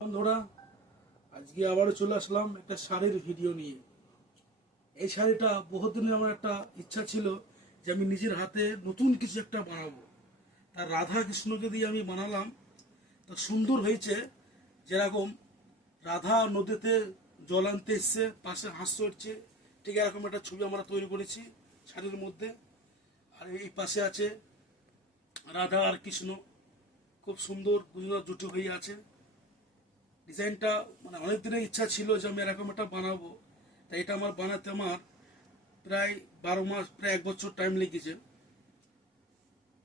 বন্ধুরা, আজকে আবারও চলে আসলাম একটা শাড়ির ভিডিও নিয়ে। এই শাড়িটা বহুদিনের আমার একটা ইচ্ছা ছিল যে আমি নিজের হাতে নতুন কিছু একটা বানাবো। তার রাধা কৃষ্ণকে দিয়ে আমি বানালাম, তো সুন্দর হয়েছে। যেরকম রাধা নদীতে জল আনতে এসছে, পাশে হাঁস চড়ছে, ঠিক এরকম একটা ছবি আমরা তৈরি করেছি শাড়ির মধ্যে। আর এই পাশে আছে রাধা আর কৃষ্ণ, খুব সুন্দর দুজনের জুটি হয়ে আছে। ডিজাইনটা মানে অনেক দিনের ইচ্ছা ছিল যে আমি এরকম একটা বানাবো। তাই এটা আমার বানাতে আমার প্রায় 12 মাস, প্রায় 1 বছর টাইম লেগেছে।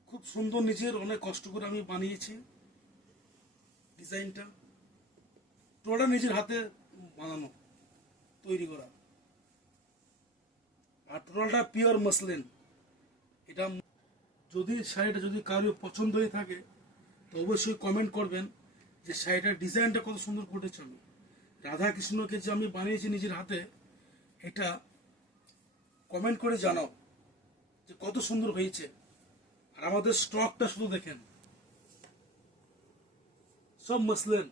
খুব সুন্দর, নিজের অনেক কষ্ট করে আমি বানিয়েছি ডিজাইনটা। পুরোটা নিজের হাতে বানানো, তৈরি করা। আর টোটালটা পিওর মসলিন। এটা যদি শাড়িটা যদি কারোর পছন্দ হয়ে থাকে তো অবশ্যই কমেন্ট করবেন যে শাড়িটার ডিজাইনটা কত সুন্দর করেছে। আমি রাধা কৃষ্ণকে যে আমি বানিয়েছি নিজের হাতে, এটা কমেন্ট করে জানাও যে কত সুন্দর হয়েছে। আর আমাদের স্টকটা শুধু দেখেন, সব মসলিন।